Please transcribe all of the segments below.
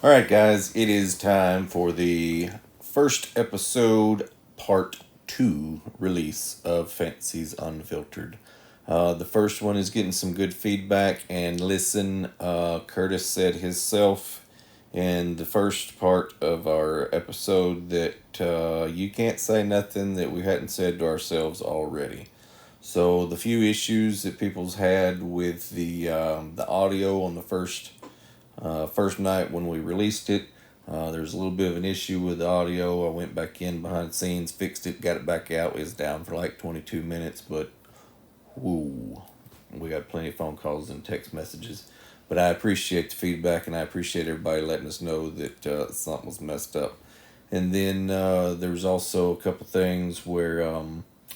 All right, guys, it is time for the first episode, part two release of Fantasy's Unfiltered. The first one is getting some good feedback, and listen, Kurtis said himself in the first part of our episode that you can't say nothing that we hadn't said to ourselves already. So the few issues that people's had with the audio on the first night when we released it, there was a little bit of an issue with the audio. I went back in behind the scenes, fixed it, got it back out. It was down for like 22 minutes, but whoo, we got plenty of phone calls and text messages. But I appreciate the feedback, and I appreciate everybody letting us know that something was messed up. And then there was also a couple things where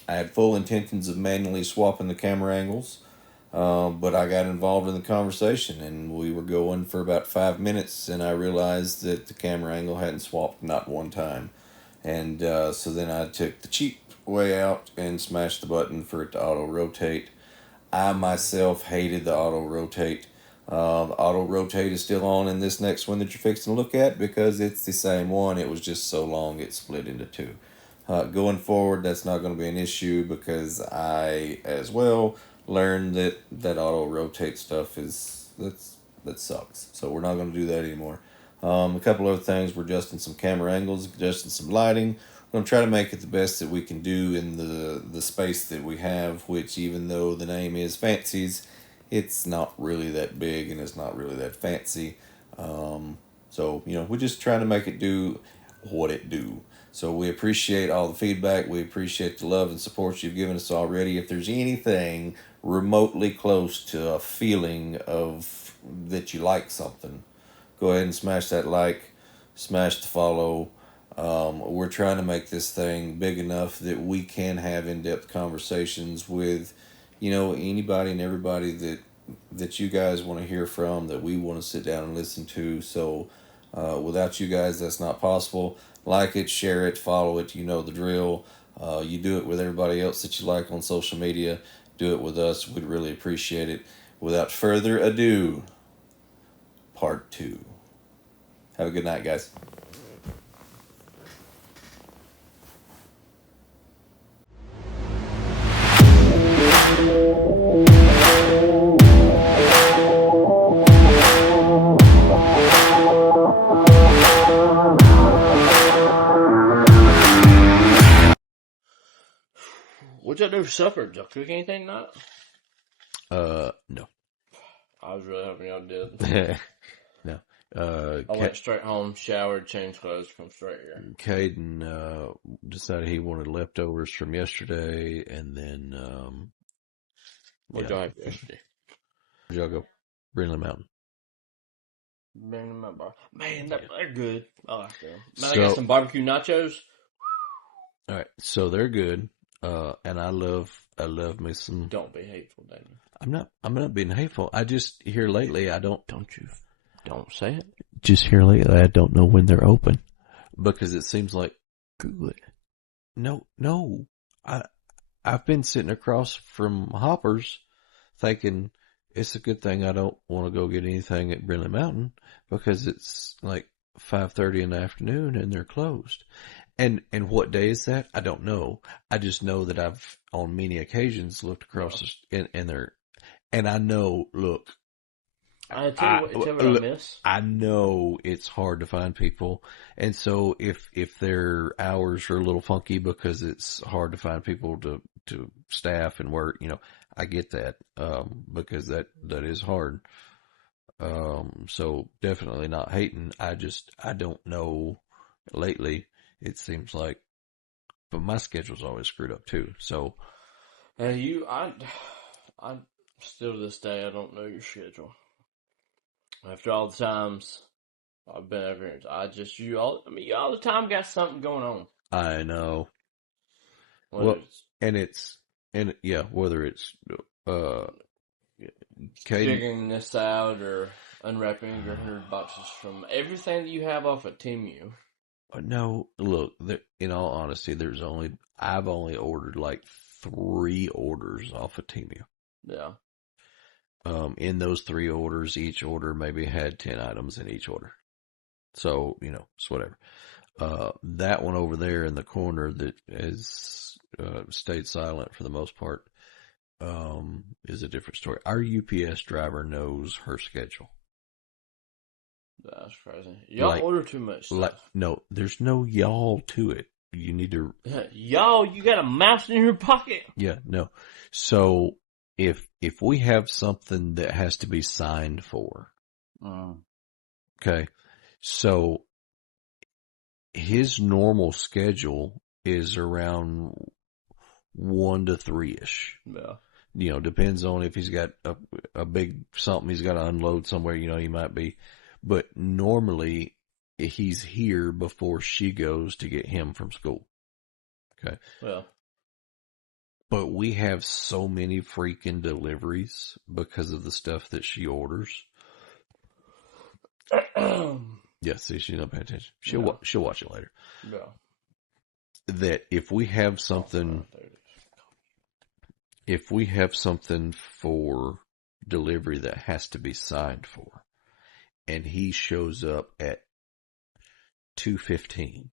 I had full intentions of manually swapping the camera angles. But I got involved in the conversation, and we were going for about 5 minutes, and I realized that the camera angle hadn't swapped not one time. And so then I took the cheap way out and smashed the button for it to auto rotate. I myself hated the auto rotate. The auto rotate is still on in this next one that you're fixing to look at because it's the same one. It was just so long it split into two. Going forward, that's not going to be an issue because I, as well, learned that auto rotate stuff that sucks. So we're not going to do that anymore. A couple other things: we're adjusting some camera angles, adjusting some lighting. We're going to try to make it the best that we can do in the space that we have. Which, even though the name is Fancies, it's not really that big and it's not really that fancy. So we're just trying to make it do what it do. So we appreciate all the feedback. We appreciate the love and support you've given us already. If there's anything remotely close to a feeling of that you like something, go ahead and smash that like, smash the follow. We're trying to make this thing big enough that we can have in-depth conversations with, anybody and everybody that you guys want to hear from, that we want to sit down and listen to. So without you guys, that's not possible. Like it, share it, follow it. You know the drill. You do it with everybody else that you like on social media. Do it with us. We'd really appreciate it. Without further ado, part two. Have a good night, guys. What y'all do for supper? Did y'all cook anything tonight? No. I was really hoping y'all did. No. I went straight home, showered, changed clothes, come straight here. Caden decided he wanted leftovers from yesterday, and then What y'all have yesterday? where'd y'all go? Brindley Mountain. Bring them up, bar. Man, they're good. I like them. Man, I So, got some barbecue nachos. all right, so they're good. And I love me some. Don't be hateful, Daniel. I'm not being hateful. I just here lately I don't say it. just here lately I don't know when they're open because it seems like good. No. I I've been sitting across from Hoppers thinking it's a good thing I don't want to go get anything at Brindley Mountain because it's like 5:30 in the afternoon and they're closed. And what day is that? I don't know. I just know that I've on many occasions looked across and they're and I know. Look, Tell you what I miss. I know it's hard to find people, and so if their hours are a little funky because it's hard to find people to staff and work, I get that because that is hard. So definitely not hating. I don't know. Lately, it seems like, but my schedule's always screwed up too. So, I still to this day, I don't know your schedule. After all the times I've been over here, you all the time got something going on. I know. Whether it's Whether it's uh Caden. figuring this out or unwrapping your 100 boxes from everything that you have off of Temu. No, look, in all honesty, I've only ordered like 3 orders off of Temu. Yeah. In those 3 orders, each order maybe had 10 items in each order. So, it's whatever. That one over there in the corner that has stayed silent for the most part is a different story. Our UPS driver knows her schedule. That's crazy. Y'all order too much stuff. No, there's no y'all to it. You need to... Y'all, you got a mouse in your pocket? Yeah, no. So, if we have something that has to be signed for, okay, so his normal schedule is around 1 to 3-ish. Yeah. Depends on if he's got a big something he's got to unload somewhere, he might be. But normally, he's here before she goes to get him from school. Okay. Yeah. But we have so many freaking deliveries because of the stuff that she orders. Yeah, see, she's not paying attention. She'll watch it later. Yeah. That if we have something for delivery that has to be signed for, and he shows up at 2:15,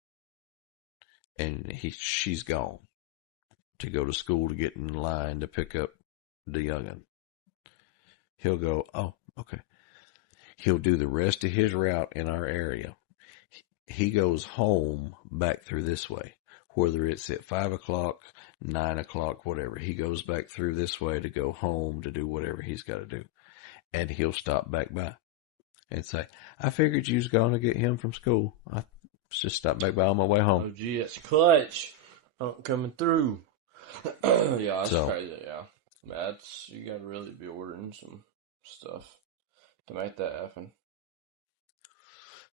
and she's gone to go to school to get in line to pick up the young'un, he'll go, oh, okay. He'll do the rest of his route in our area. He goes home back through this way, whether it's at 5 o'clock, 9 o'clock, whatever. He goes back through this way to go home to do whatever he's got to do. And he'll stop back by and say, I figured you was going to get him from school. I just stopped back by on my way home. Oh, gee, that's clutch. Coming through. Yeah, that's crazy, yeah. You got to really be ordering some stuff to make that happen.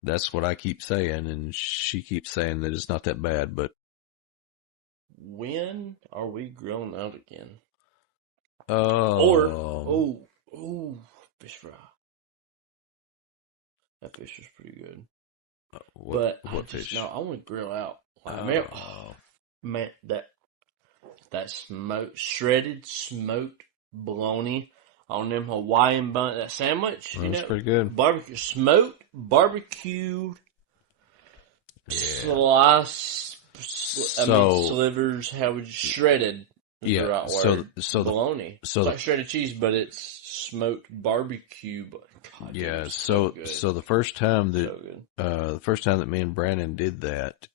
That's what I keep saying, and she keeps saying that it's not that bad, but... When are we grilling out again? Fish fry. That fish was pretty good. What fish? No, I want to grill out. Man, that shredded smoked bologna on them Hawaiian bun, that sandwich. That's pretty good. Smoked, barbecued, sliced, slivers, how would you shredded? Yeah, the right word. So bologna. It's like shredded cheese, but it's smoked barbecue. But God, yeah, so the first time that me and Brandon did that,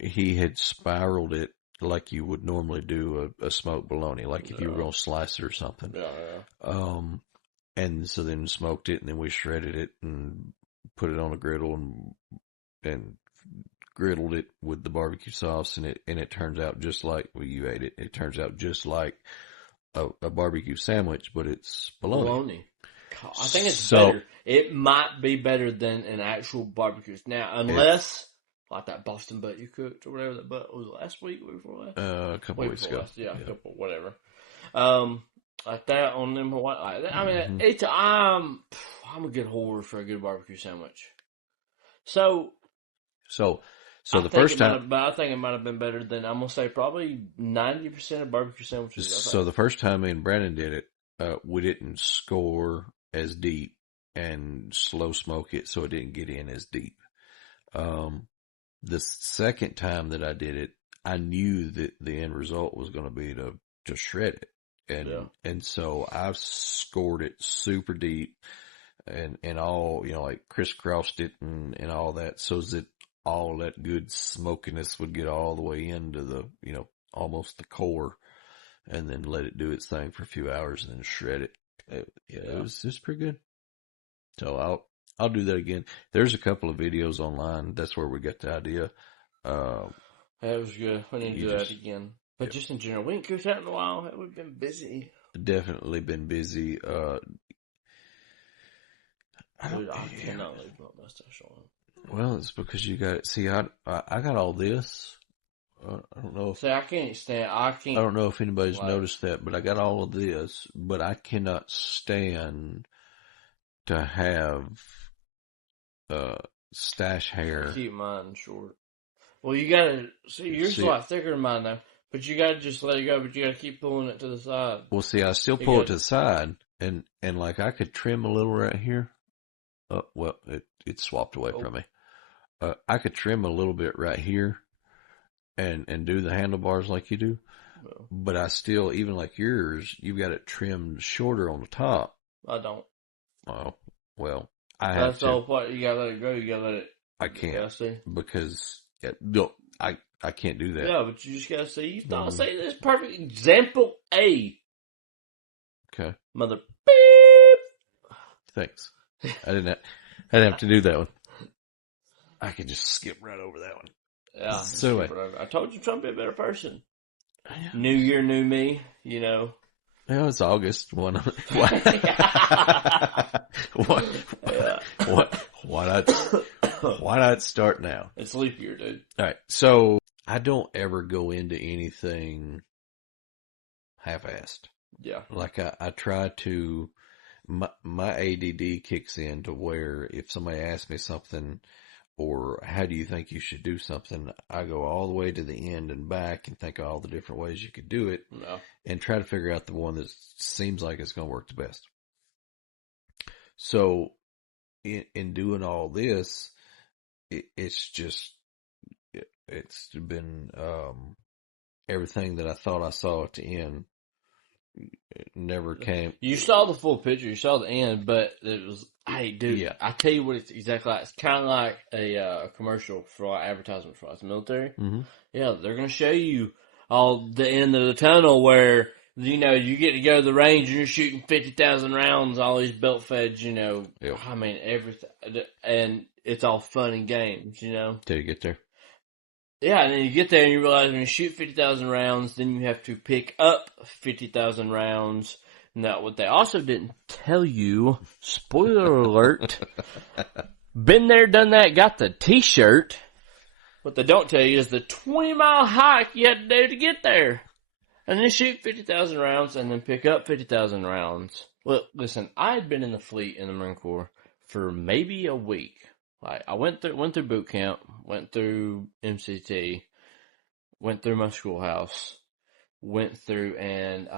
he had spiraled it like you would normally do a smoked bologna, like if you were going to slice it or something. Yeah. And so then smoked it, and then we shredded it and put it on a griddle and griddled it with the barbecue sauce, and it turns out just like you ate it. It turns out just like a barbecue sandwich, but it's bologna. God, I think it's better. It might be better than an actual barbecue. Now, unless like that Boston butt you cooked or whatever that butt was last week, week before last, a couple weeks ago. A couple, whatever. Like that on them Hawaii. I mean, I'm a good whore for a good barbecue sandwich. So the first time, I think it might have been better than, I'm gonna say probably 90% of barbecue sandwiches. So the first time me and Brandon did it, we didn't score as deep and slow smoke it, so it didn't get in as deep. The second time that I did it, I knew that the end result was going to be to shred it, and so I scored it super deep and all, like crisscrossed it and all that, so that all that good smokiness would get all the way into the, almost the core, and then let it do its thing for a few hours and then shred it. It was pretty good. So I'll do that again. There's a couple of videos online. That's where we got the idea. That was good. We need to do that again. But just in general, we ain't cooked out in a while. We've been busy. Definitely been busy. Dude, I cannot leave my mustache on. Well, it's because you got it. See, I got all this. I don't know if... See, I don't know if anybody's noticed that, but I got all of this, but I cannot stand to have stash hair. I keep mine short. Well, you gotta see, yours is a lot thicker than mine now, but you gotta just let it go, but you gotta keep pulling it to the side. Well, see, I still pull it to the side, And like I could trim a little right here. Well, it swapped away from me. I could trim a little bit right here and do the handlebars like you do. No. But I still, even like yours, you've got it trimmed shorter on the top. I don't. Oh, well, I have That's to. the whole part. You gotta let it go. You gotta let it. I can't. You gotta see. Because, no, I can't do that. Yeah, but you just gotta see. You thought say this perfect example A. Okay. Mother beep. Thanks. I didn't have to do that one. I could just skip right over that one. Yeah. So I told you Trump be a better person. Yeah. New year, new me. You know. Well, it's August. Why not start now? It's leap year, dude. All right. So I don't ever go into anything half-assed. Yeah. Like I try to, my ADD kicks in to where if somebody asks me something or how do you think you should do something, I go all the way to the end and back and think of all the different ways you could do it and try to figure out the one that seems like it's going to work the best. So in doing all this, it's been, everything that I thought I saw at the end. It never came. You saw the full picture. You saw the end, but it was, hey, dude, Yeah. I tell you what it's exactly like. It's kind of like a commercial for like advertisement for us military. Mm-hmm. Yeah, they're going to show you all the end of the tunnel where, you know, you get to go to the range and you're shooting 50,000 rounds, all these belt feds, you know. Yep. I mean, everything. And it's all fun and games, you know. Till you get there. Yeah, and then you get there and you realize when you shoot 50,000 rounds, then you have to pick up 50,000 rounds. Now, what they also didn't tell you, spoiler alert, been there, done that, got the t-shirt. What they don't tell you is the 20-mile hike you had to do to get there. And then shoot 50,000 rounds and then pick up 50,000 rounds. Well, listen, I had been in the fleet in the Marine Corps for maybe a week. Like, I went through boot camp, went through MCT, went through my schoolhouse, went through and,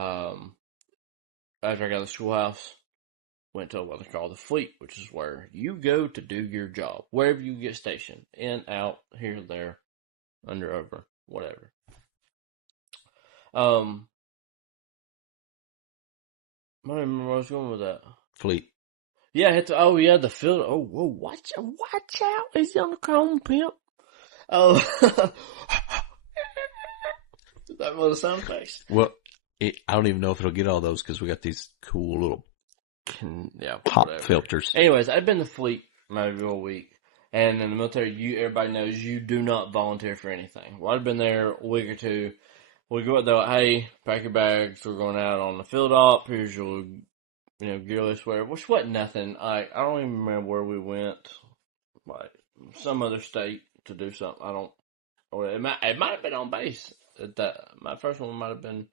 after I got to the schoolhouse, went to what they call the fleet, which is where you go to do your job, wherever you get stationed, in, out, here, there, under, over, whatever. I don't remember where I was going with that. Fleet. Yeah, the field. Oh, whoa, watch out. He's on the chrome pimp. Oh. Is that one of the sound effects? Well, I don't even know if it'll get all those because we got these cool little pop filters. Anyways, I've been in the fleet maybe a week. And in the military, everybody knows you do not volunteer for anything. Well, I've been there a week or two. We go out there, hey, pack your bags. We're going out on the field op. Here's your, gear list, whatever. Which wasn't nothing. I don't even remember where we went. Like, some other state to do something. It might have been on base. My first one might have been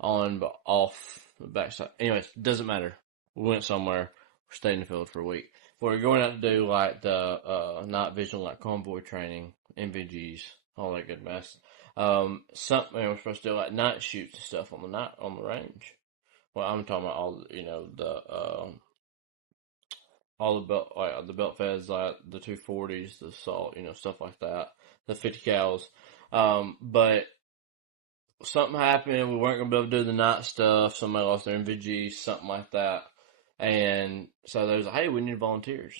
on, but off the backside. Anyways, doesn't matter. We went somewhere. We stayed in the field for a week. We're going out to do, like, the night vision, like convoy training, NVGs, all that good mess. We're supposed to do, like, night shoots and stuff on the range. Well, I'm talking about all the belt feds, like the 240s, the assault, stuff like that, the 50 cals. But something happened. We weren't going to be able to do the night stuff. Somebody lost their NVG, something like that. And so they was like, hey, we need volunteers.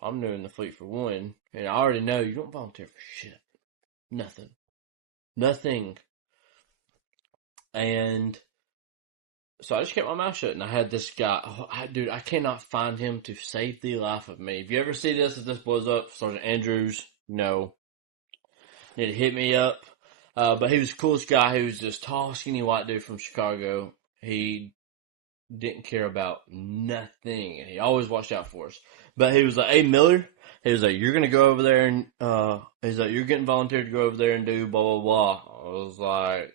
I'm new in the fleet for one. And I already know you don't volunteer for shit. Nothing. And so I just kept my mouth shut. And I had this guy. I cannot find him to save the life of me. If you ever see this, if this blows up, Sergeant Andrews, no. It hit me up. But he was the coolest guy. He was this tall, skinny white dude from Chicago. He didn't care about nothing, and he always watched out for us. But he was like, hey, Miller, he was like, you're going to go over there, and he's like, you're getting volunteered to go over there and do blah, blah, blah. I was like,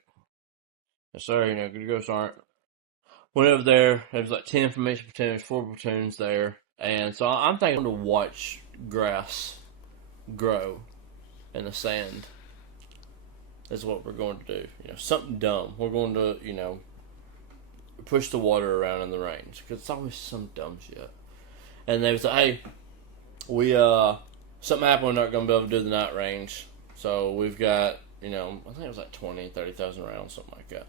yes, sir, good to go, Sergeant. Went over there, there was like 10 from each platoon, 4 platoons there, and so I'm thinking to watch grass grow in the sand is what we're going to do. Something dumb. We're going to, push the water around in the range because it's always some dumb shit. And they was like, "Hey, we something happened. We're not gonna be able to do the night range, so we've got I think it was like 30,000 rounds, something like that.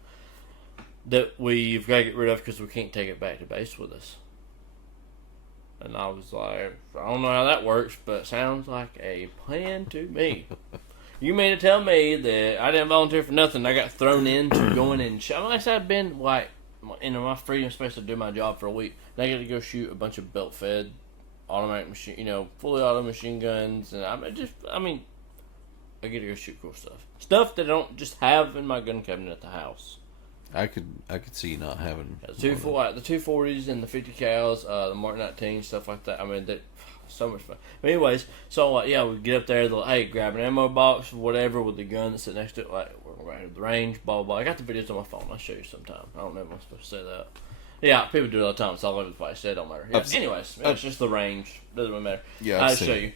That we've got to get rid of because we can't take it back to base with us." And I was like, I don't know how that works, but it sounds like a plan to me. You mean to tell me that I didn't volunteer for nothing? I got thrown into going and shoot. Like I said, I've been like in my freedom space to do my job for a week. And I got to go shoot a bunch of belt-fed automatic machine, fully auto machine guns, and I get to go shoot cool stuff that I don't just have in my gun cabinet at the house. I could see you not having the 240s and the 50 cals, the Mark 19, stuff like that. I mean, that so much fun. But anyways, so we get up there. They'll grab an ammo box or whatever with the gun that's sitting next to it. Like we're right at the range, blah blah blah. I got the videos on my phone. I'll show you sometime. I don't know if I'm supposed to say that. Yeah, people do it all the time. It's all over the place. It don't matter. Yeah. Anyways, it's just the range. Doesn't really matter. Yeah, I'll show you.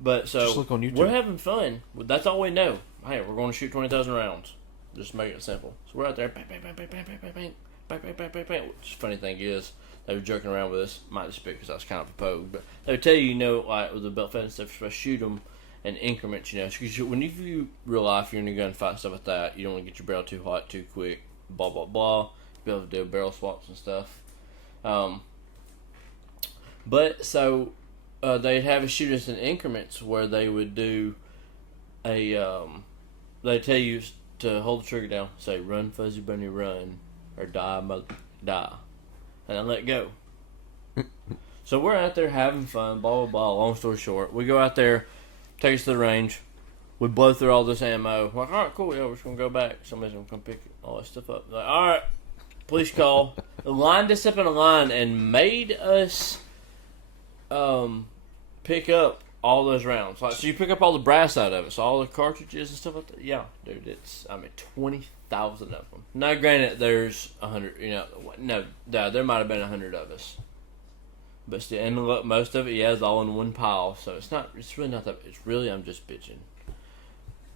But so just look on YouTube. We're having fun. That's all we know. Hey, we're going to shoot 20,000 rounds. Just make it simple. So we're out there, bang, bang, bang, bang, bang, bang, bang, bang, bang, bang, bang, bang, bang. Which funny thing is, they were joking around with us. Might just be because I was kind of a pogue, but they would tell you, like with the belt fed and stuff, you're supposed to shoot them in increments. Because when you real life, you're in a gunfight and stuff like that. You don't want to get your barrel too hot, too quick. Blah blah blah. Be able to do barrel swaps and stuff. But so they'd have us shoot us in increments where they would do a. They tell you to hold the trigger down, say "Run, Fuzzy Bunny, run," or "Die, mother, die," and then let go. So we're out there having fun, blah blah blah. Long story short, we go out there, take us to the range, we blow through all this ammo. We're like, all right, cool, we're just gonna go back. Somebody's gonna come pick all this stuff up. Like, all right, police call. Lined us up in a line and made us pick up all those rounds. Like, so you pick up all the brass out of it, so all the cartridges and stuff like that. Yeah, dude, it's 20,000 of them. Now, granted, there's 100. No, there might have been 100 of us, but still, and look, most of it, is all in one pile. So it's not. It's really not that. It's really I'm just bitching.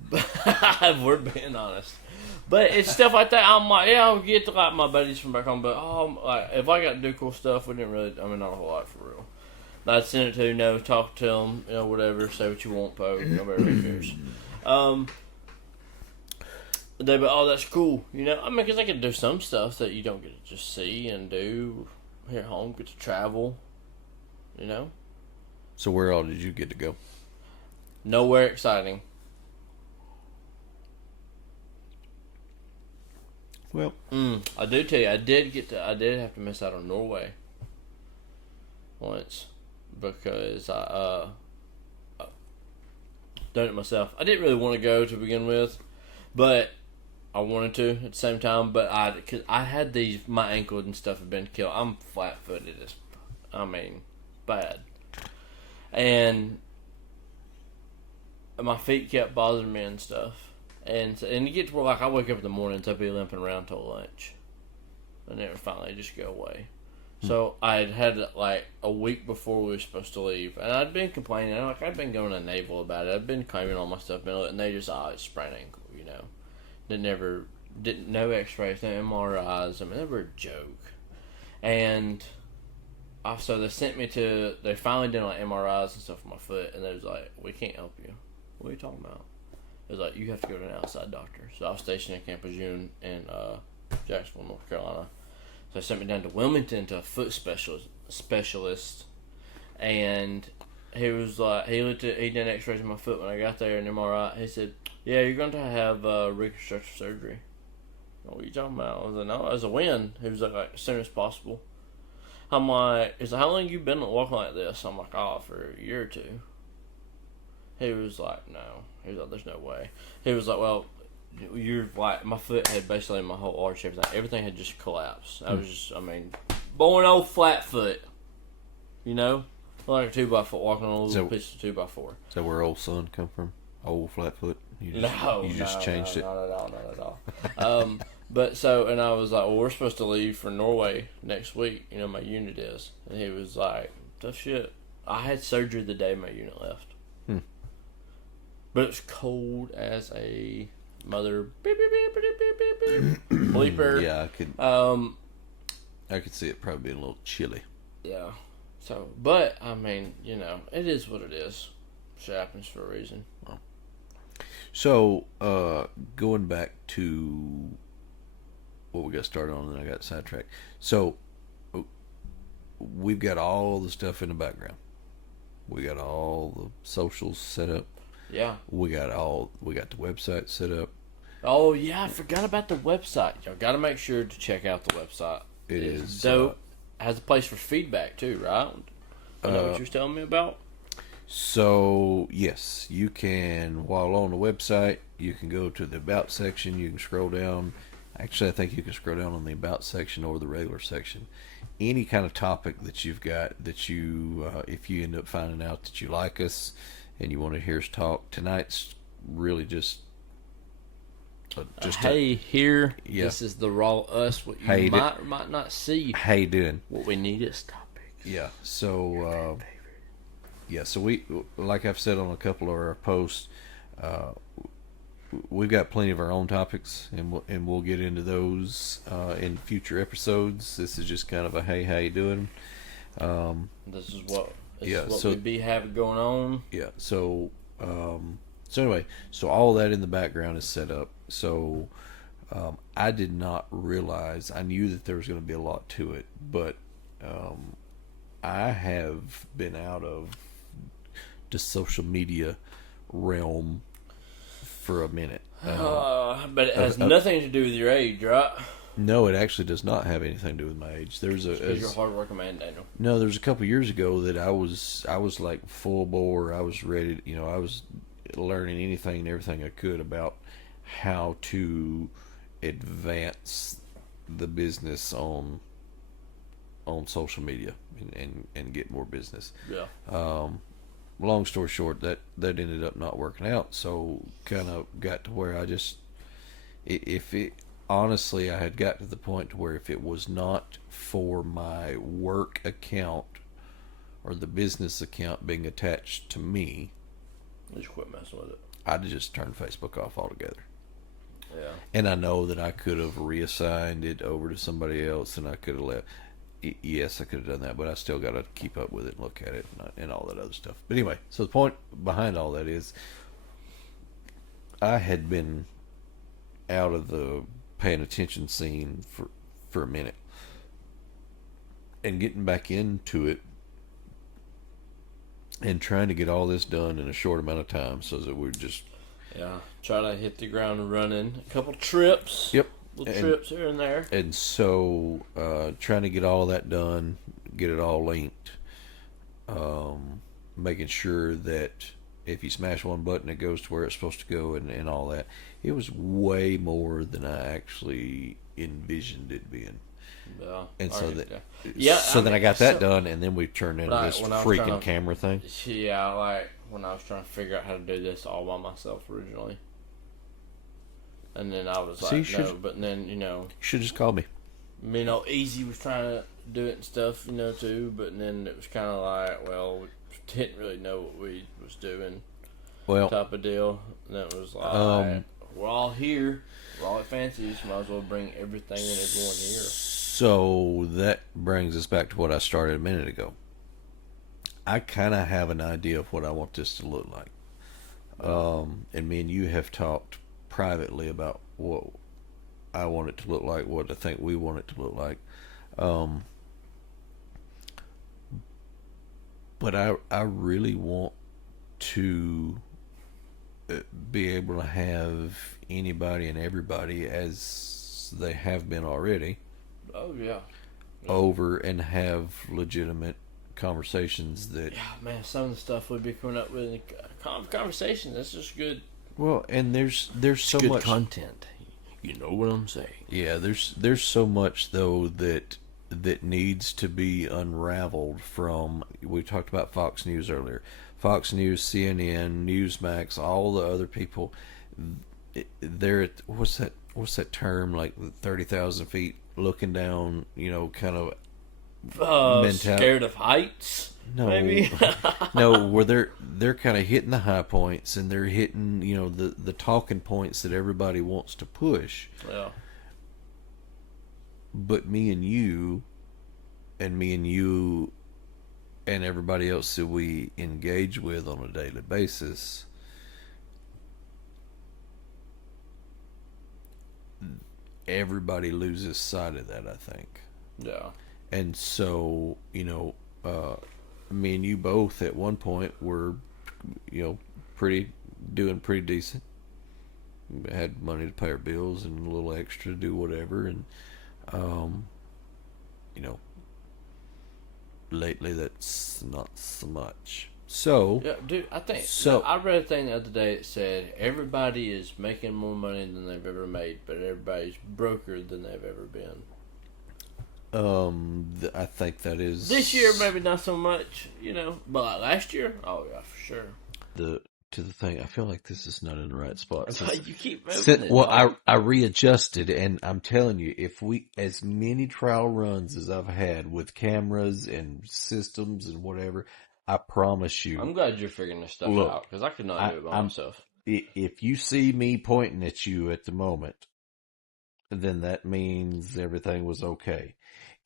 But we're being honest. But it's stuff like that. I'm like, I'll get to like my buddies from back home, but if I got to do cool stuff, we didn't really. Not a whole lot for real. I'd send it to talk to them, whatever, say what you want, poke, nobody cares. They'd be, oh, that's cool, because I could do some stuff that you don't get to just see and do here at home, get to travel, So where all did you get to go? Nowhere exciting. Well, I do tell you, I did have to miss out on Norway once. Because I done it myself. I didn't really want to go to begin with, but I wanted to at the same time. But cause I had my ankle and stuff had been killed. I'm flat-footed bad, and my feet kept bothering me and stuff. And you get to where I wake up in the morning and I'd be limping around till lunch, and then finally just go away. So I'd had a week before we were supposed to leave, and I'd been complaining. I'd been going to Naval about it. I'd been claiming all my stuff, and they just it's sprained ankle, no X-rays, no MRIs. They were a joke. And so they sent me they finally did MRIs and stuff on my foot, and they was like, we can't help you. What are you talking about? It was like, you have to go to an outside doctor. So I was stationed at Camp Lejeune in Jacksonville, North Carolina. So they sent me down to Wilmington to a foot specialist, and he was like, he did X-rays of my foot when I got there, and MRI. He said, "Yeah, you're going to have reconstructive surgery." What are you talking about? I was like, "No, as a win." He was like, as soon as possible. I'm like, "Is how long you been walking like this?" I'm like, "Oh, for a year or two." He was like, "No." He was like, "There's no way." He was like, "Well, you're like," my foot had basically my whole arch, everything had just collapsed. I was just, born old flat foot, like a 2x4, walking on a little piece of 2x4. Is that where old son come from? Old flat foot? You just changed it. Not at all. But so, and I was like, well, we're supposed to leave for Norway next week. My unit is, and he was like, tough shit. I had surgery the day my unit left, but it's cold as a mother beep, beep, beep, beep, beep, beep, beep, bleeper. Yeah, I could. I could see it probably being a little chilly. Yeah. So, but I mean, it is what it is. Shit happens for a reason. Well, so, going back to what we got started on, and I got sidetracked. So, we've got all the stuff in the background. We got all the socials set up. Yeah. We got the website set up. Oh yeah, I forgot about the website. Y'all got to make sure to check out the website. It is dope. Has a place for feedback too, right? I know what you're telling me about. So yes, you can, while on the website, you can go to the About section. You can scroll down. Actually, I think you can scroll down on the About section or the regular section. Any kind of topic that you've got that you, if you end up finding out that you like us and you want to hear us talk, tonight's really just here. Yeah. This is the raw us. What you might or might not see. How you doing? What we need is topics. Yeah. So so we, like I've said on a couple of our posts, we've got plenty of our own topics, and we'll get into those in future episodes. This is just kind of a hey, how you doing? This is what we be having going on. Yeah. So anyway, so all that in the background is set up. So I did not realize. I knew that there was going to be a lot to it, but I have been out of the social media realm for a minute. But it has nothing to do with your age, right? No, it actually does not have anything to do with my age. There's because you're a hard working man, Daniel. No, there's a couple years ago that I was like full bore. I was ready. I was learning anything and everything I could about how to advance the business on social media and get more business. Yeah. Long story short, that ended up not working out. So kind of got to where I just, honestly, I had got to the point to where if it was not for my work account or the business account being attached to me, just quit messing with it. I'd just turn Facebook off altogether. Yeah. And I know that I could have reassigned it over to somebody else, and I could have left. Yes, I could have done that, but I still got to keep up with it and look at it and all that other stuff. But anyway, so the point behind all that is I had been out of the paying attention scene for a minute, and getting back into it and trying to get all this done in a short amount of time so that we're just try to hit the ground running. A couple trips. Yep. Little trips here and there. And so trying to get all that done, get it all linked, making sure that if you smash one button it goes to where it's supposed to go, and all that. It was way more than I actually envisioned it being. Yeah. And so then I got that done, and then we turned into this freaking camera thing. Yeah, like when I was trying to figure out how to do this all by myself originally. And then I was like, but then, You should just call me. Easy was trying to do it and stuff, too. But then it was kind of like, well, we didn't really know what we was doing. Well, type of deal. And it was like, we're all here. We're all at Fancy's. Might as well bring everything and everyone here. So that brings us back to what I started a minute ago. I kind of have an idea of what I want this to look like. And me and you have talked privately about what I want it to look like, what I think we want it to look like. But I really want to be able to have anybody and everybody, as they have been already, over and have legitimate conversations that... Yeah, man, some of the stuff we'd be coming up with in conversations, that's just good. Well, and there's so good much content. You know what I'm saying? Yeah, there's so much though that needs to be unraveled from. We talked about Fox News earlier. Fox News, CNN, Newsmax, all the other people. They're at what's that term, like 30,000 feet looking down? Kind of scared of heights. No, maybe. No, where they're kind of hitting the high points, and they're hitting the talking points that everybody wants to push. Yeah. But me and you and me and you and everybody else that we engage with on a daily basis, everybody loses sight of that, I think. Yeah. And so, me and you both at one point were, pretty doing pretty decent. We had money to pay our bills and a little extra to do whatever. And, um, you know, lately that's not so much. So, Yeah, dude, I think so I read a thing the other day that said everybody is making more money than they've ever made, but everybody's broker than they've ever been. I think that is This year maybe not so much, but like last year, oh yeah, for sure. To the thing. I feel like this is not in the right spot. You keep moving I readjusted, and I'm telling you, if we as many trial runs as I've had with cameras and systems and whatever, I promise you. I'm glad you're figuring this stuff out because I could not do it by myself. If you see me pointing at you at the moment, then that means everything was okay.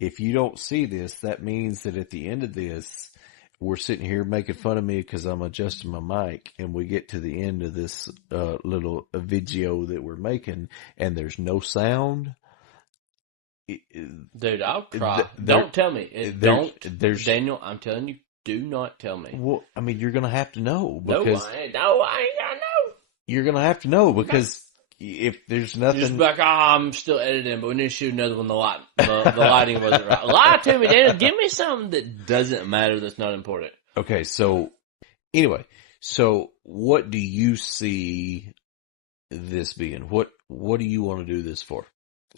If you don't see this, that means that at the end of this, we're sitting here making fun of me because I'm adjusting my mic, and we get to the end of this little video that we're making, and there's no sound. Dude, I'll cry. Don't tell me. Daniel, I'm telling you, do not tell me. Well, I mean, you're going to have to know. Because I ain't gonna know. You're going to have to know because if there's nothing. You're just like, I'm still editing, but we need to shoot another one. The lighting wasn't right. Lie to me, Daniel. Give me something that doesn't matter, that's not important. Okay, so anyway, what do you see this being? What do you want to do this for?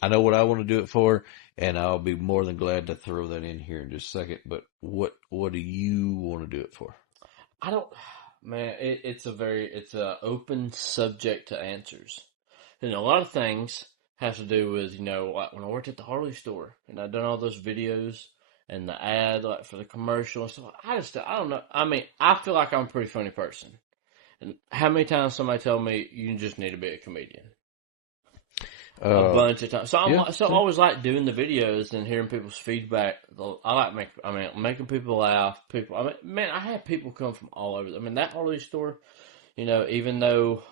I know what I want to do it for, and I'll be more than glad to throw that in here in just a second. But what do you want to do it for? I don't, man. It's a open subject to answers. And a lot of things has to do with, like when I worked at the Harley store and I'd done all those videos and the ad, like for the commercial and stuff. I don't know. I mean, I feel like I'm a pretty funny person. And how many times somebody told me you just need to be a comedian? A bunch of times. So I always like doing the videos and hearing people's feedback. I like making people laugh. I had people come from all over. That Harley store, even though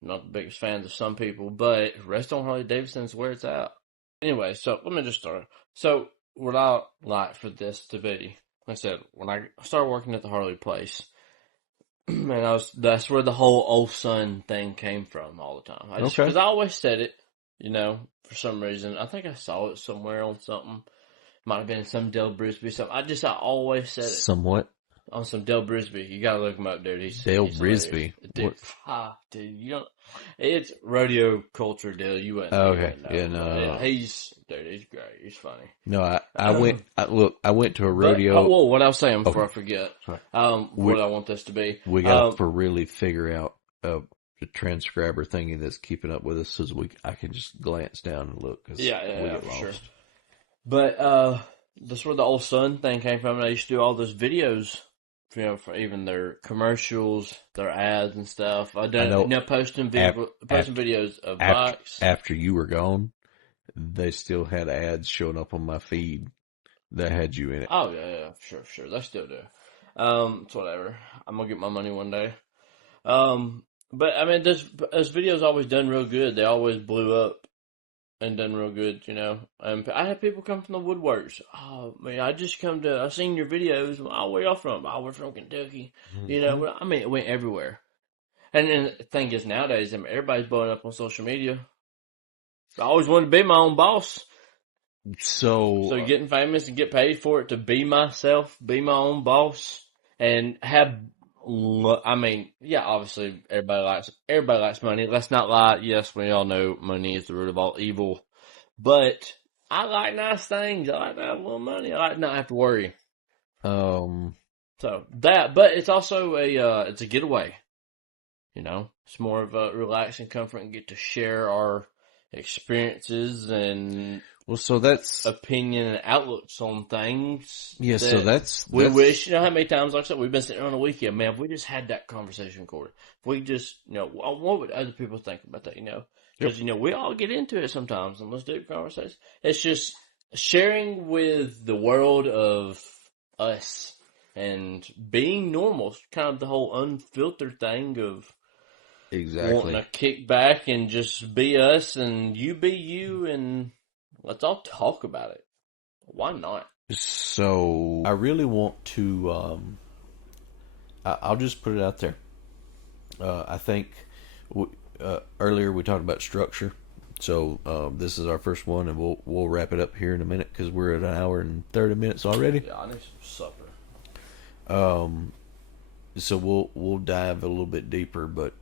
I'm not the biggest fans of some people, but Rest on Harley Davidson is where it's at. Anyway, so let me just start. So what I like for this to be, like I said, when I started working at the Harley place, and that's where the whole old son thing came from all the time. Because I always said it, for some reason. I think I saw it somewhere on something. Might have been some Dale Brisby something. I always said it. Somewhat. On some Dale Brisby. You gotta look him up, dude. He's Brisby. Dude, you don't. It's rodeo culture, Dale. You wouldn't. Okay. Yeah, no. He's great. He's funny. No, I went to a rodeo. What I was saying before I forget. What I want this to be. We got to really figure out the transcriber thingy that's keeping up with us, so I can just glance down and look. Cause we get lost. Sure. But that's where the old son thing came from. And I used to do all those videos. For even their commercials, their ads and stuff. I done posting videos of bikes. After you were gone, they still had ads showing up on my feed that had you in it. Oh yeah, sure. They still do. It's whatever. I'm gonna get my money one day. But those videos always done real good. They always blew up and done real good, I had people come from the woodworks. Oh, man, I seen your videos. Oh, where y'all from? Oh, we're from Kentucky. Mm-hmm. It went everywhere. And then the thing is, nowadays, everybody's blowing up on social media. I always wanted to be my own boss. So getting famous and get paid for it to be myself, be my own boss, and have, obviously everybody likes money. Let's not lie. Yes, we all know money is the root of all evil, but I like nice things. I like to have a little money. I like not have to worry. So that, but it's also it's a getaway. It's more of a relaxing comfort and get to share our experiences and that's opinion and outlooks on things. Yeah, we wish. How many times, like I said, we've been sitting on the weekend, man. If we just had that conversation recorded, if we just, what would other people think about that? Because we all get into it sometimes, and let's do conversations. It's just sharing with the world of us and being normal, kind of the whole unfiltered thing of wanting to kick back and just be us and you be you and let's all talk about it. Why not? So I really want to. I'll just put it out there. I think earlier we talked about structure. So this is our first one, and we'll wrap it up here in a minute because we're at an hour and 30 minutes already. Yeah, I need some supper. So we'll dive a little bit deeper, but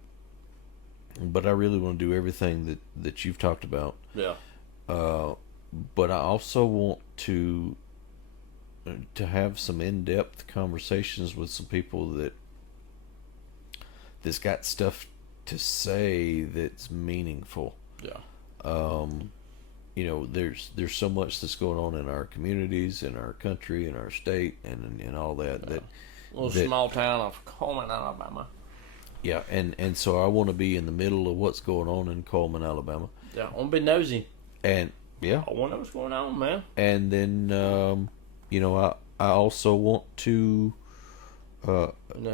I really want to do everything that you've talked about. Yeah. But I also want to have some in-depth conversations with some people that's got stuff to say that's meaningful. Yeah. There's so much that's going on in our communities, in our country, in our state, and all that. Yeah. Small town of Coleman, Alabama. Yeah, and so I want to be in the middle of what's going on in Coleman, Alabama. Yeah, I want to be nosy. And yeah, I want to know what's going on, man. And then I also want to.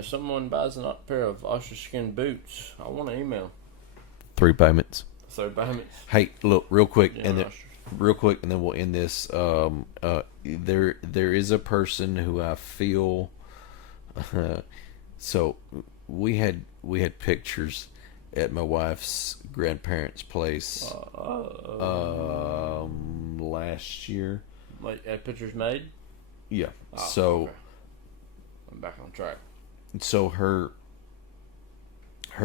Someone buys a pair of ostrich skin boots. I want an email. 3 payments. 3 payments. Hey, look, real quick, and then we'll end this. There is a person who I feel. So we had pictures at my wife's grandparents' place last year. Like, had pictures made? Yeah. So okay. I'm back on track. So her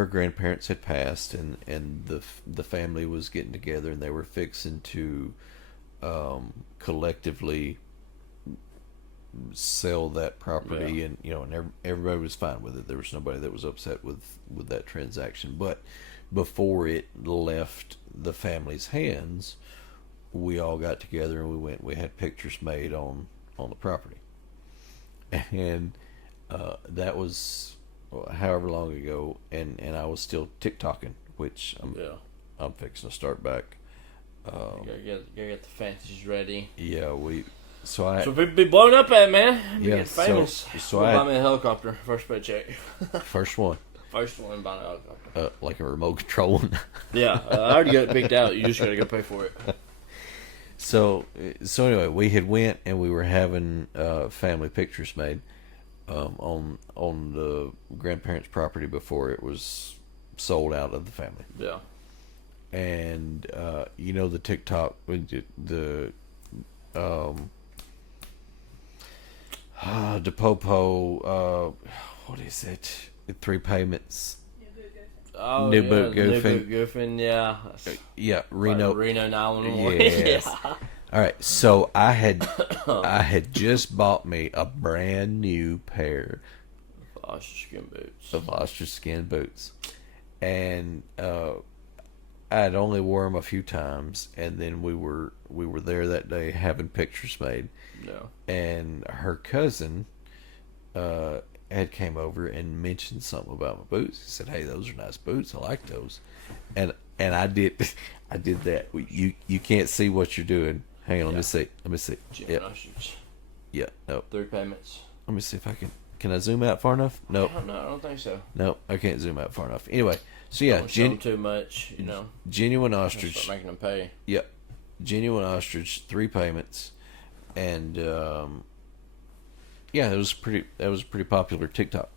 grandparents had passed, and the family was getting together, and they were fixing to collectively sell that property. Yeah. And everybody was fine with it. There was nobody that was upset with that transaction. But before it left the family's hands, we all got together and we had pictures made on the property. And that was however long ago, and I was still TikToking, which I'm fixing to start back. You gotta get the fancies ready. Yeah, So people be blown up at, man. Yeah, famous. So buy me a helicopter. First paycheck. First one. First one, buy a helicopter. Like a remote control one. Yeah, I already got it picked out. You just gotta go pay for it. So anyway, we had went and we were having family pictures made on the grandparents' property before it was sold out of the family. Yeah. And the TikTok, the DePopo, what is it? 3 payments. Oh, New boot goofing, yeah. Yeah, Reno 911. Yes. Yeah. All right, so I had just bought me a brand new pair of ostrich skin boots. And I'd only wore them a few times, and then we were there that day having pictures made. No. And her cousin had came over and mentioned something about my boots. He said, "Hey, those are nice boots. I like those." And I did that. You can't see what you're doing. Hang on, let me see. Yep. Yeah, no. 3 payments. Let me see if I can. Can I zoom out far enough? Nope. No, I don't think so. No, I can't zoom out far enough. Anyway, so yeah, don't show them too much, genuine ostrich. Start making them pay. Yep, genuine ostrich, 3 payments, and that was a pretty popular TikTok.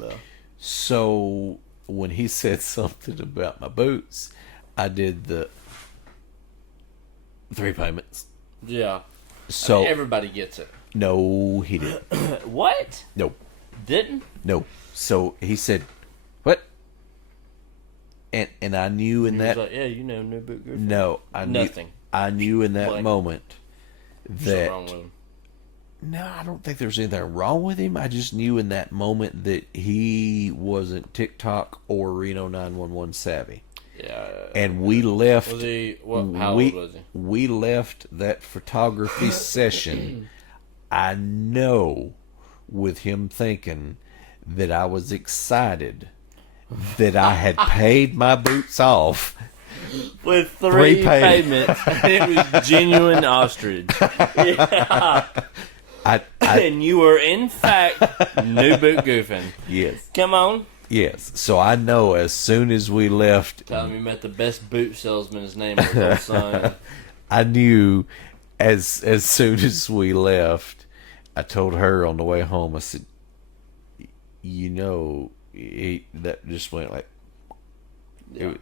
Yeah. So when he said something about my boots, I did the 3 payments. Yeah. So everybody gets it. No, he didn't. What? No. Didn't? No. So he said, "What?" And I knew in that. Like, yeah, new boot goofing. No, Nothing. I knew in that moment that. Wrong with him. No, I don't think there's anything wrong with him. I just knew in that moment that he wasn't TikTok or Reno 911 savvy. Yeah. And we left. Was he? How old was he? We left that photography session. I know, with him thinking that I was excited that I had paid my boots off with three payments. payments, and it was genuine ostrich. Yeah. And you were, in fact, new boot goofing. Yes. Come on. Yes. So I know as soon as we left. Tell him you met the best boot salesman. His name was old son. I knew as soon as we left, I told her on the way home, I said, that just went like, Yeah.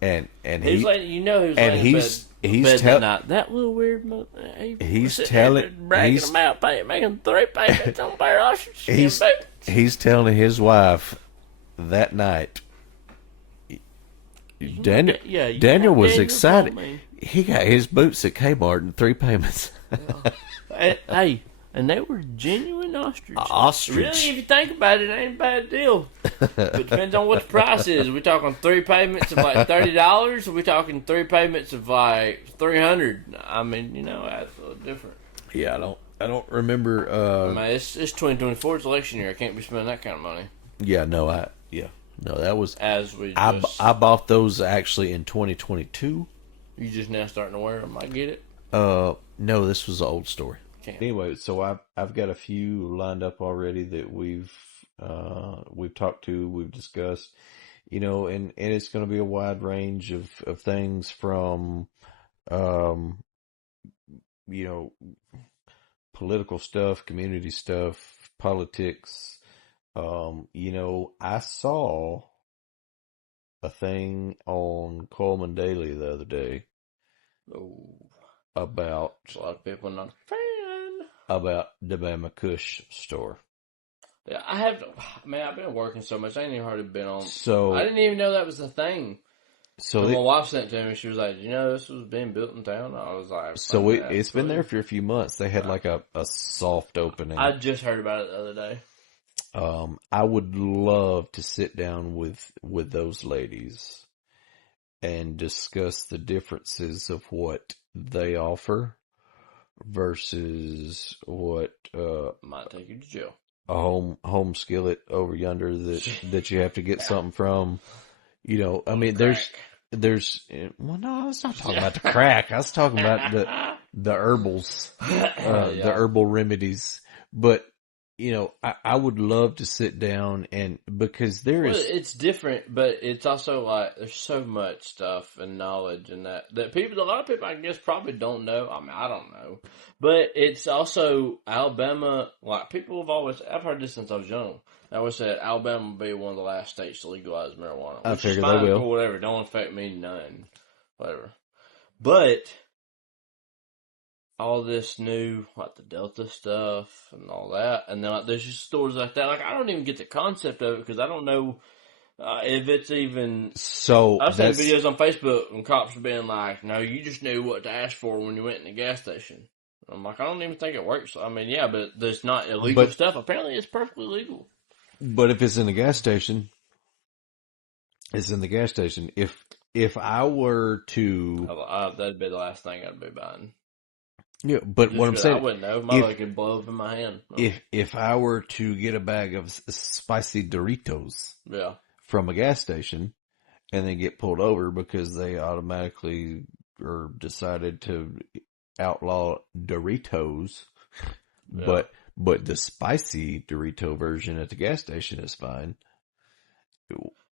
and he was like, he was and he's telling that little weird. He's telling bragging about making 3 payments on a pair of ostrich. He's telling his wife that night. Daniel was excited. He got his boots at Kmart in 3 payments. Hey, and they were genuine ostrich. Ostrich. Really, if you think about it, it ain't a bad deal. But it depends on what the price is. Are we talking 3 payments of like $30? Or are we talking 3 payments of like $300? I mean, that's a little different. Yeah, I don't remember. It's 2024. It's election year. I can't be spending that kind of money. Yeah, no, that was I bought those actually in 2022. You just now starting to wear them. I get it. No, this was an old story. Can't. Anyway, so I've got a few lined up already that we've talked to, we've discussed, and it's going to be a wide range of things from, political stuff, community stuff, politics. I saw a thing on Coleman Daily the other day about a lot of people not a fan about the Bama Kush store. Yeah, I've been working so much. I ain't even hardly been on. So I didn't even know that was a thing. So my wife sent it to me. She was like, this was being built in town. I was like, so it's been there for a few months. They had like a soft opening. I just heard about it the other day. I would love to sit down with those ladies and discuss the differences of what they offer versus what might take you to jail. A home skillet over yonder that you have to get something from. I mean, there's no, I was not talking about the crack. I was talking about the herbals, the herbal remedies. But I would love to sit down because it's different, but it's also like there's so much stuff and knowledge and that a lot of people I guess probably don't know. I mean, I don't know, but it's also Alabama. Like I've heard this since I was young. I always said Alabama will be one of the last states to legalize marijuana. I figure they will. Whatever, don't affect me none. Whatever, but all this new, like the Delta stuff and all that, and then like, there's just stores like that. Like I don't even get the concept of it because I don't know if it's even. So I've seen videos on Facebook and cops are being like, "No, you just knew what to ask for when you went in the gas station." I'm like, I don't even think it works. I mean, yeah, but there's not illegal stuff. Apparently, it's perfectly legal. But if it's in the gas station, it's in the gas station. If I were to, that'd be the last thing I'd be buying. Yeah, but just what I'm saying, I wouldn't know. My leg could blow up in my hand. If I were to get a bag of spicy Doritos, from a gas station, and then get pulled over because they automatically or decided to outlaw Doritos, but the spicy Dorito version at the gas station is fine.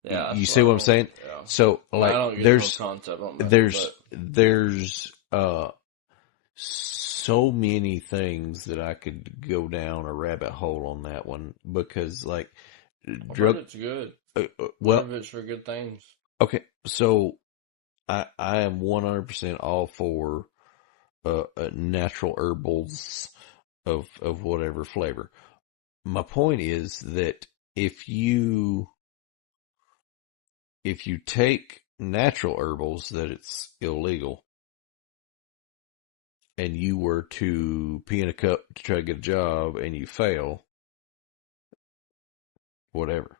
Yeah, you see what I'm saying? Yeah. So like, I don't get there's no concept on that, there's so many things that I could go down a rabbit hole on that one because like it's good. Well, it's for good things. Okay, so I am 100% all for natural herbals of whatever flavor. My point is that if you take natural herbals that it's illegal and you were to pee in a cup to try to get a job and you fail, whatever,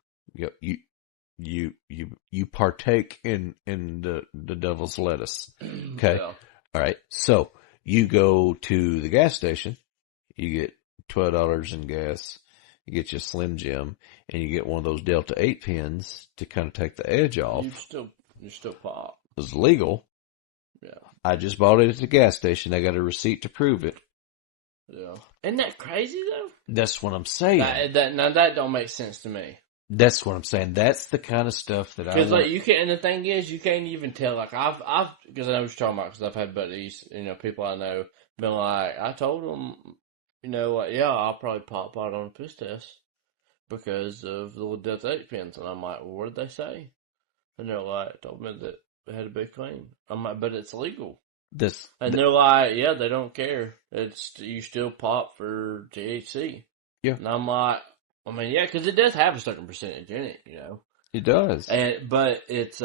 you partake in the devil's lettuce. Okay. Yeah. All right. So you go to the gas station, you get $12 in gas, you get your Slim Jim, and you get one of those Delta 8 pins to kind of take the edge off. You still pop. was legal. Yeah. I just bought it at the gas station. I got a receipt to prove it. Yeah. Isn't that crazy though? That's what I'm saying. That don't make sense to me. That's what I'm saying. That's the kind of stuff that I Because want. like you can't. And the thing is, you can't even tell. Like because I know what you're talking about. Because I've had buddies, people I know, been like, I told them, like, yeah, I'll probably pop out on a piss test because of the little death eight pins, and I'm like, well, what did they say? And they're like, told me that it had to be clean. I'm like, but it's legal. And they're like, yeah, they don't care. You still pop for THC. Yeah. And I'm like, I mean, yeah, because it does have a certain percentage in it, It does. But it's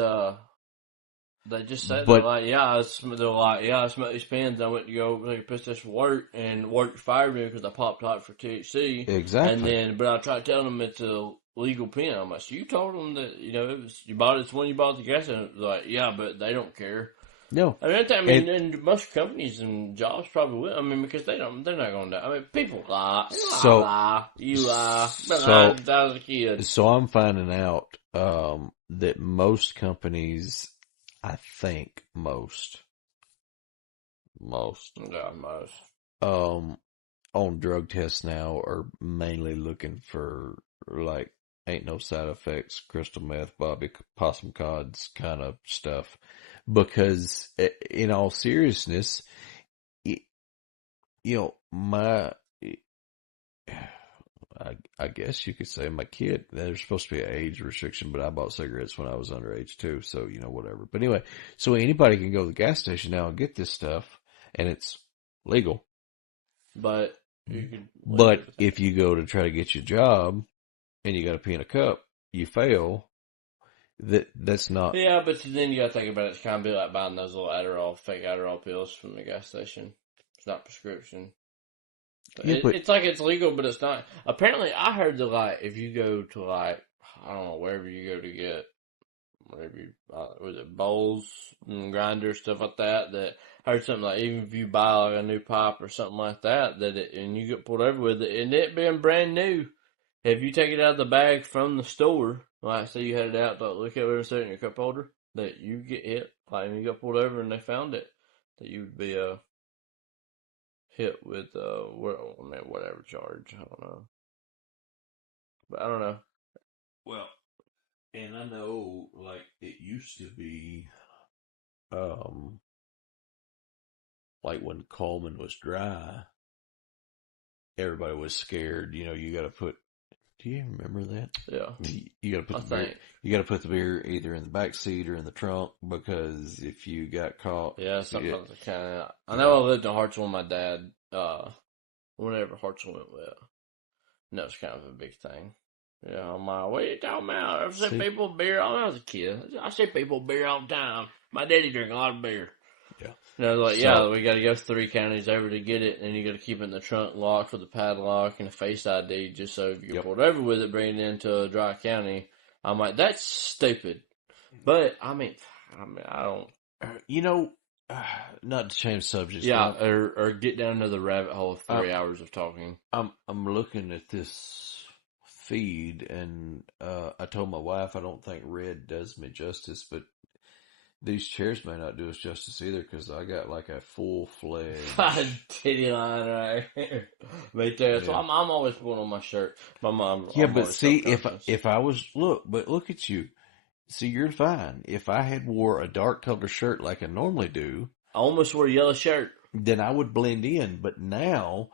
they just said But- I smoked these pins. I went to go take a piss test for work, and work fired me because I popped out for THC. Exactly. But I tried telling them it's a legal pen. I'm like, so you told them that it was it's when you bought the gas, and it was like, yeah, but they don't care. No. And most companies and jobs probably will. I mean, because they're not going to. I mean, people lie. You lie. But I was a kid. So I'm finding out that most companies, I think most, Yeah, most. On drug tests now are mainly looking for like ain't no side effects, crystal meth, Bobby possum cods kind of stuff. Because in all seriousness, I guess you could say my kid, there's supposed to be an age restriction, but I bought cigarettes when I was underage too, so whatever. But anyway, so anybody can go to the gas station now and get this stuff, and it's legal. But you could. But if you go to try to get your job and you got to pee in a cup, you fail. That's not. Yeah, but then you got to think about it. It's kind of be like buying those little fake Adderall pills from the gas station. It's not prescription. Yeah, it's like it's legal, but it's not. Apparently, I heard that if you go to I don't know, wherever you go to get was it bowls and grinders, stuff like that. That I heard something like even if you buy like a new pipe or something like that, and you get pulled over with it, and it being brand new, if you take it out of the bag from the store, like say you had it out, to look at it and set it in your cup holder, that you get hit, like when you got pulled over and they found it, that you would be hit with whatever charge. I don't know, but I don't know. Well, and I know, like, it used to be, like when Coleman was dry, everybody was scared. You got to put. Do you remember that? Yeah. You got to put the beer. You got to put the beer either in the back seat or in the trunk because if you got caught. Yeah, sometimes it kind of. I know I lived in Hartsville with my dad. Whenever Hartsville went well, and that was kind of a big thing. Yeah, I'm like, what are you talking about? I've seen people beer. When I was a kid, I see people beer all the time. My daddy drank a lot of beer. Yeah. And I was like, we got to go 3 counties over to get it, and you got to keep it in the trunk locked with a padlock and a face ID, just so if you get pulled over with it, bring it into a dry county. I'm like, that's stupid. But I mean, I don't. Not to change subjects. Yeah, or get down to the rabbit hole of 3 hours of talking. I'm looking at this feed, and I told my wife I don't think red does me justice, but these chairs may not do us justice either because I got like a full-fledged titty line right here. Right there. So I'm always putting on my shirt. My mom. Yeah, but see, if I was look at you. See, you're fine. If I had wore a dark colored shirt like I normally do, I almost wore a yellow shirt. Then I would blend in. But now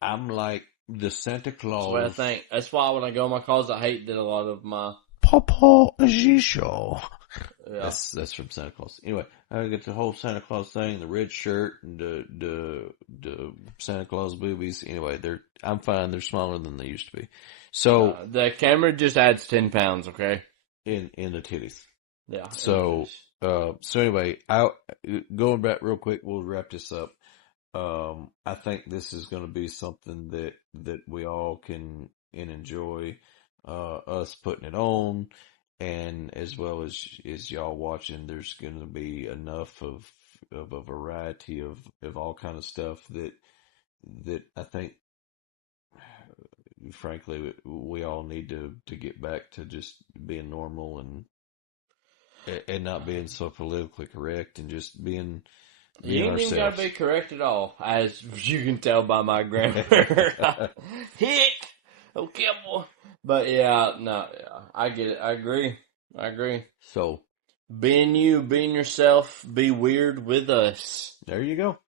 I'm like the Santa Claus. That's what I think. That's why when I go in my closet, I hate that a lot of my Papa Agisho. Yeah. That's from Santa Claus. Anyway, I get the whole Santa Claus thing, the red shirt and the Santa Claus boobies. Anyway, I'm fine. They're smaller than they used to be. So the camera just adds 10 pounds. Okay. In the titties. Yeah. So anyway, going back real quick, we'll wrap this up. I think this is going to be something that we all can enjoy, us putting it on, and as well as y'all watching. There's going to be enough of a variety of all kind of stuff that I think, frankly, we all need to get back to just being normal and. And not being so politically correct and just being You ain't even got to be ourselves. correct at all, as you can tell by my grammar. Hit! Okay, boy. But yeah, no, yeah, I get it. I agree. So Being you, being yourself, be weird with us. there you go.